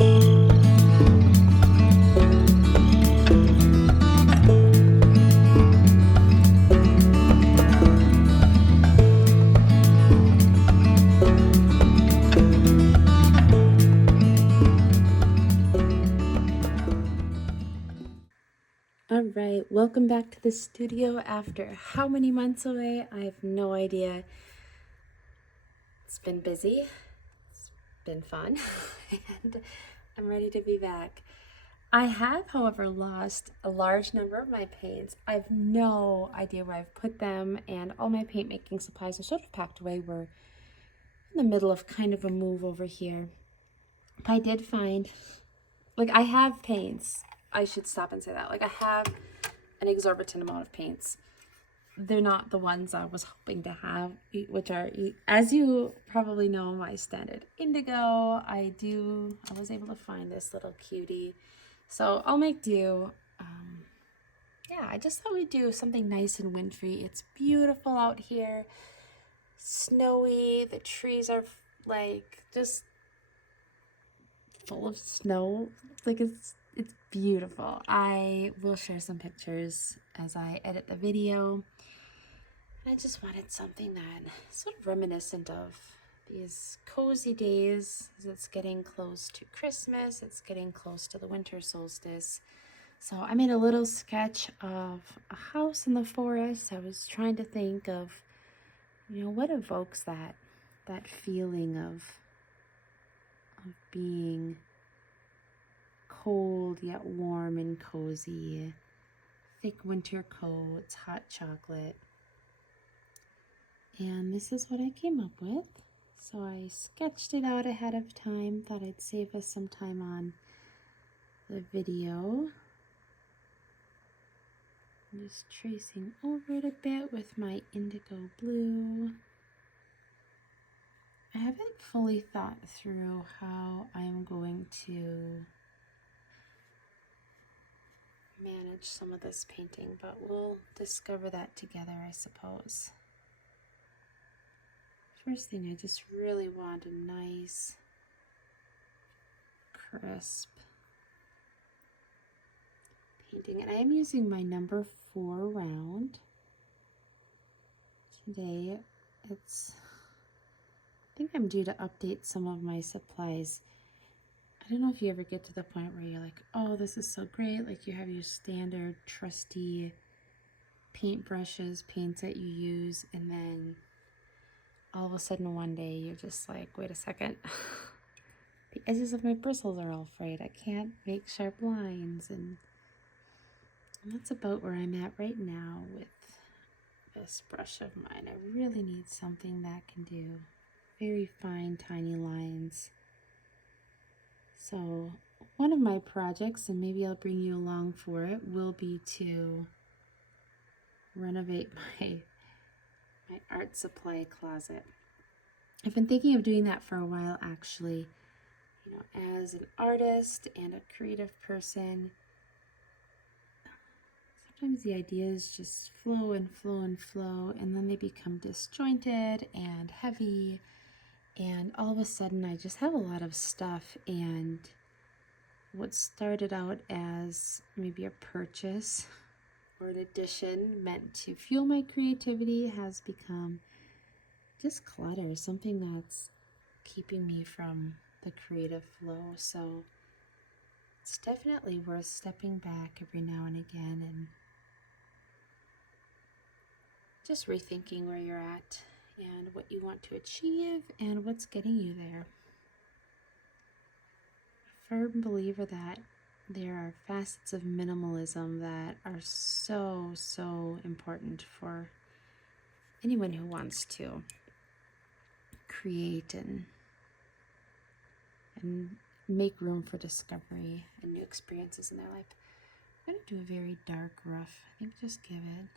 All right, welcome back to the studio after how many months away? I have no idea. It's been busy, it's been fun, and I'm ready to be back. I have, however, lost a large number of my paints. I have no idea where I've put them, and all my paint making supplies are sort of packed away. We're in the middle of kind of a move over here. But I did find, like, I have paints. I should stop and say that. Like, I have an exorbitant amount of paints. They're not the ones I was hoping to have, which are, as you probably know, my standard indigo. I was able to find this little cutie, so I'll make do. Yeah, I just thought we'd do something nice and wintry. It's beautiful out here, snowy. The trees are like just full of snow. Like it's beautiful. I will share some pictures as I edit the video. I just wanted something that sort of reminiscent of these cozy days as it's getting close to Christmas, it's getting close to the winter solstice. So I made a little sketch of a house in the forest. I was trying to think of, what evokes that feeling of being cold yet warm and cozy, thick winter coats, hot chocolate. And this is what I came up with. So I sketched it out ahead of time, thought I'd save us some time on the video. I'm just tracing over it a bit with my indigo blue. I haven't fully thought through how I'm going to manage some of this painting, but we'll discover that together, I suppose. First thing, I just really want a nice, crisp painting. And I am using my number 4 round. Today, I think I'm due to update some of my supplies. I don't know if you ever get to the point where you're like, oh, this is so great. Like you have your standard trusty paintbrushes, paints that you use, and then all of a sudden one day you're just like, wait a second, the edges of my bristles are all frayed. I can't make sharp lines, and that's about where I'm at right now with this brush of mine. I really need something that can do very fine, tiny lines. So one of my projects, and maybe I'll bring you along for it, will be to renovate my art supply closet. I've been thinking of doing that for a while, actually. As an artist and a creative person, sometimes the ideas just flow and flow and flow, and then they become disjointed and heavy, and all of a sudden I just have a lot of stuff, and what started out as maybe a purchase or an addition meant to fuel my creativity has become just clutter, something that's keeping me from the creative flow. So it's definitely worth stepping back every now and again and just rethinking where you're at and what you want to achieve and what's getting you there. Firm believer that there are facets of minimalism that are so important for anyone who wants to create and make room for discovery and new experiences in their life. I'm going to do a very dark rough. I think just give it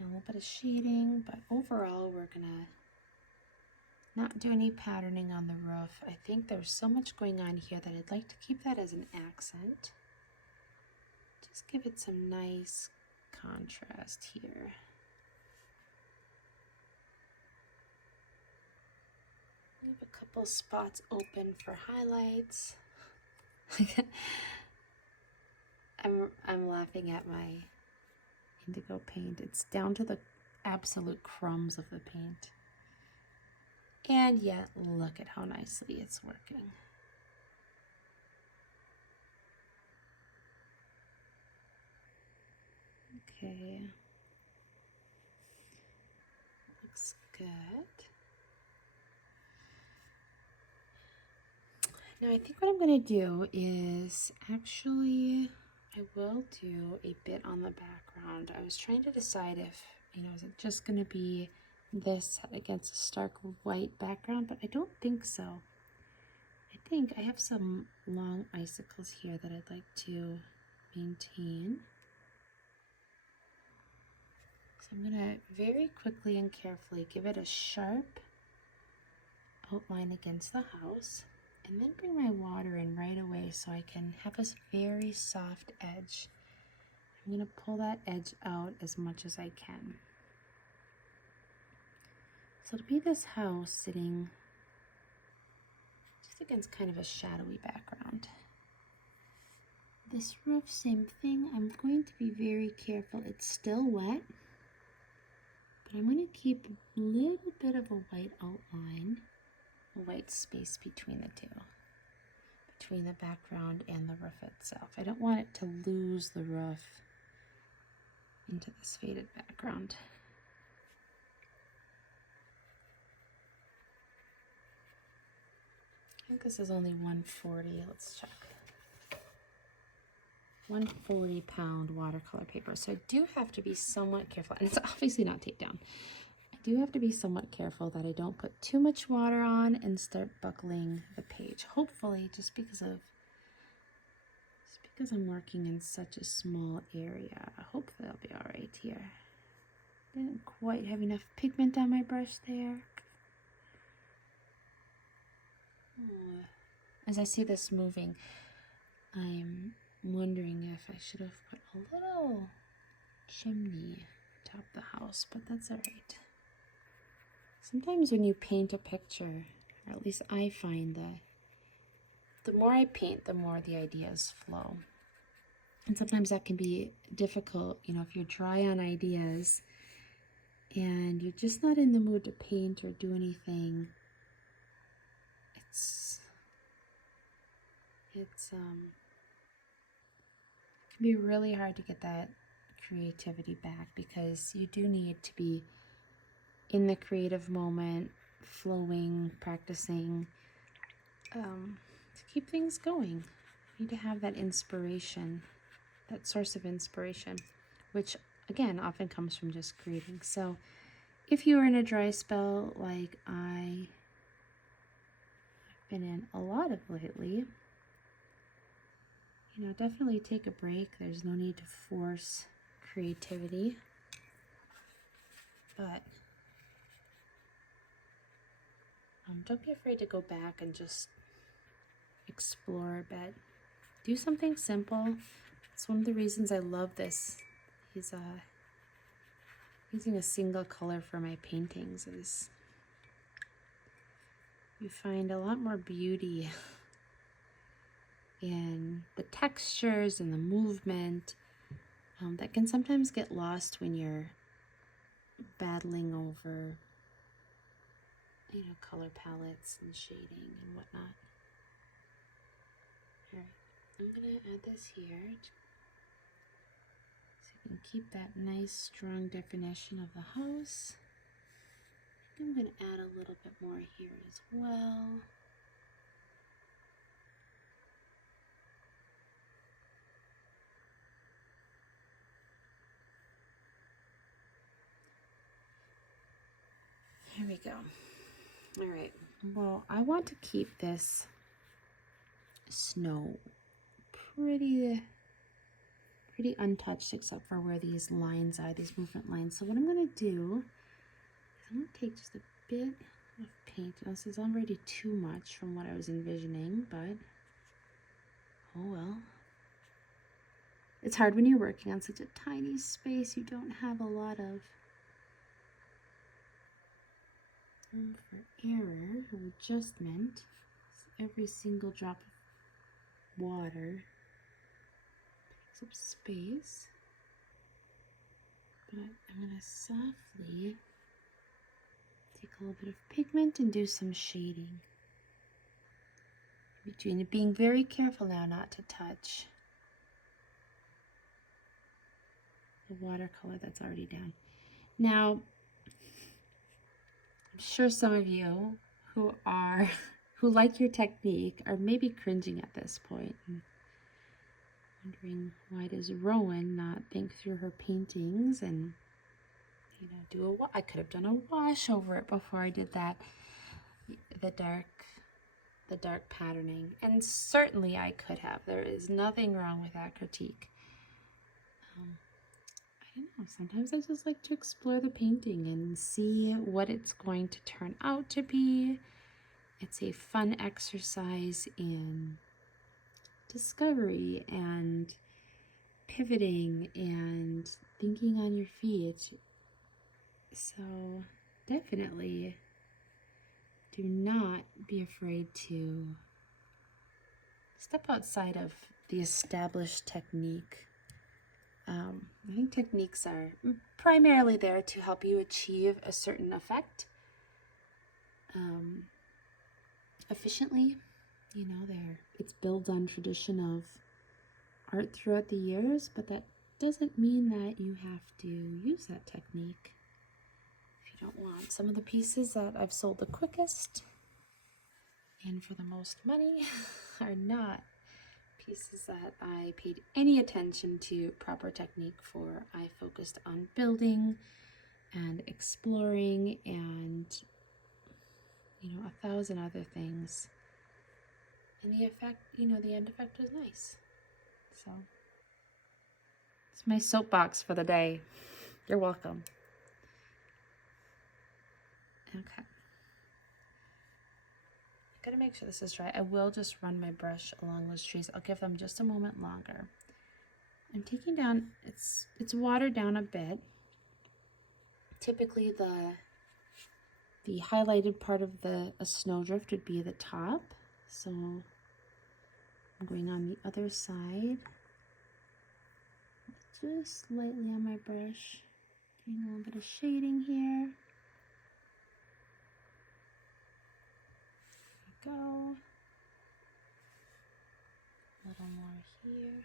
a little bit of shading, but overall we're going to not do any patterning on the roof. I think there's so much going on here that I'd like to keep that as an accent. Just give it some nice contrast here. leave a couple spots open for highlights. I'm laughing at my indigo paint. It's down to the absolute crumbs of the paint. And yet, look at how nicely it's working. Okay. Looks good. Now I think what I'm going to do is actually, I will do a bit on the background. I was trying to decide if, is it just going to be this set against a stark white background, but I don't think so. I think I have some long icicles here that I'd like to maintain. So I'm going to very quickly and carefully give it a sharp outline against the house, and then bring my water in right away so I can have this very soft edge. I'm going to pull that edge out as much as I can. So it'll be this house sitting just against kind of a shadowy background. This roof, same thing. I'm going to be very careful. It's still wet, but I'm going to keep a little bit of a white outline, a white space between the two, between the background and the roof itself. I don't want it to lose the roof into this faded background. I think this is only 140. Let's check. 140-pound watercolor paper. So I do have to be somewhat careful, and it's obviously not taped down. I do have to be somewhat careful that I don't put too much water on and start buckling the page. Hopefully, just because I'm working in such a small area, hopefully I'll be all right here. Didn't quite have enough pigment on my brush there. As I see this moving, I'm wondering if I should have put a little chimney atop the house, but that's all right. Sometimes when you paint a picture, or at least I find that the more I paint, the more the ideas flow. And sometimes that can be difficult, if you're dry on ideas and you're just not in the mood to paint or do anything. It can be really hard to get that creativity back, because you do need to be in the creative moment, flowing, practicing, to keep things going. You need to have that inspiration, that source of inspiration, which again often comes from just creating. So if you are in a dry spell like I've been in a lot of lately, definitely take a break. There's no need to force creativity, but don't be afraid to go back and just explore a bit. Do something simple. It's one of the reasons I love this. He's using a single color for my paintings is you find a lot more beauty in the textures and the movement that can sometimes get lost when you're battling over color palettes and shading and whatnot. Alright, I'm gonna add this here so you can keep that nice strong definition of the house. I'm gonna add a little bit more here as well. Here we go. All right, well, I want to keep this snow pretty untouched, except for where these lines are, these movement lines. So what I'm going to do is I'm going to take just a bit of paint. Now, this is already too much from what I was envisioning, but oh well. It's hard when you're working on such a tiny space. You don't have a lot of room for error or adjustment. Every single drop of water takes up space. But I'm going to softly take a little bit of pigment and do some shading. Between it, being very careful now not to touch the watercolor that's already down. Now, I'm sure some of you who like your technique are maybe cringing at this point and wondering, why does Rowan not think through her paintings and I could have done a wash over it before I did that, the dark patterning, and certainly I could have. There is nothing wrong with that critique. I don't know, sometimes I just like to explore the painting and see what it's going to turn out to be. It's a fun exercise in discovery and pivoting and thinking on your feet. So definitely do not be afraid to step outside of the established technique. I think techniques are primarily there to help you achieve a certain effect efficiently. It's built on tradition of art throughout the years, but that doesn't mean that you have to use that technique if you don't want. Some of the pieces that I've sold the quickest and for the most money are not pieces that I paid any attention to proper technique for. I focused on building and exploring and 1,000 other things, and the effect, the end effect was nice. So it's my soapbox for the day. You're welcome. Okay, gotta make sure this is dry. I will just run my brush along those trees. I'll give them just a moment longer. I'm taking down, it's watered down a bit. Typically the highlighted part of a snowdrift would be the top. So I'm going on the other side, just lightly on my brush, getting a little bit of shading here. There we go. A little more here.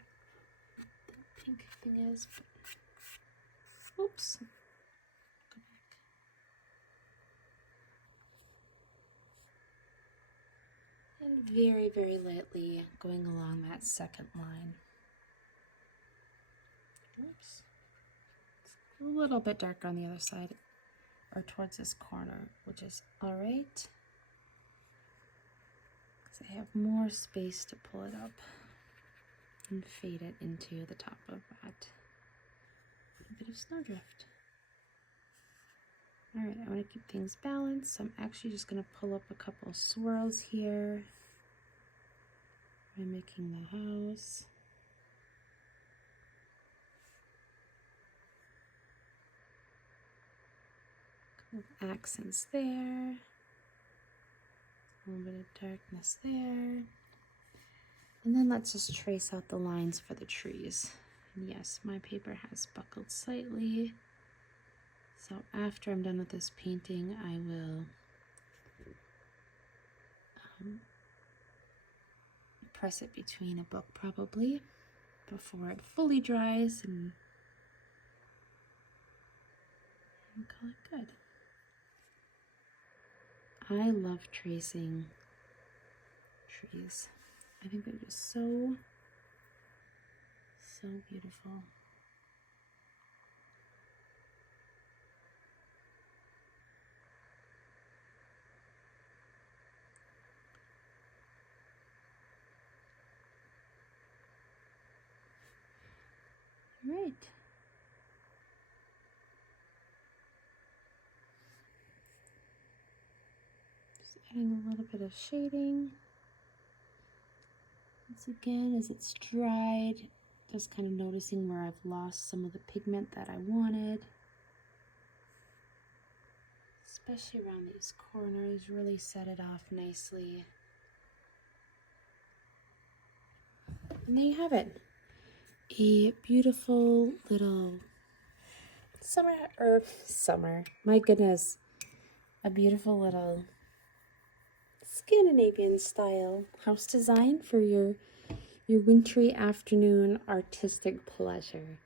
That pink thing is. Oops. Go back. And very, very lightly going along that second line. Oops. It's a little bit darker on the other side, or towards this corner, which is all right, because I have more space to pull it up and fade it into the top of that. A bit of snowdrift. All right, I want to keep things balanced, so I'm actually just going to pull up a couple swirls here. I'm making the house. Couple of accents there. A little bit of darkness there. And then let's just trace out the lines for the trees. And yes, my paper has buckled slightly. So after I'm done with this painting, I will press it between a book probably before it fully dries and call it good. I love tracing trees. I think they're just so beautiful. All right. Just adding a little bit of shading. Once again, as it's dried, just kind of noticing where I've lost some of the pigment that I wanted. especially around these corners, really set it off nicely. And there you have it. A beautiful little summer, my goodness. A beautiful little Scandinavian style house design for your wintry afternoon artistic pleasure.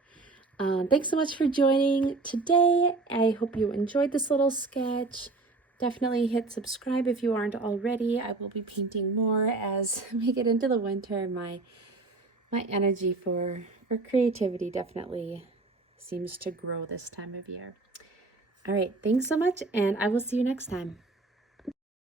Thanks so much for joining today. I hope you enjoyed this little sketch. Definitely hit subscribe if you aren't already. I will be painting more as we get into the winter. My energy for creativity definitely seems to grow this time of year. All right, thanks so much, and I will see you next time.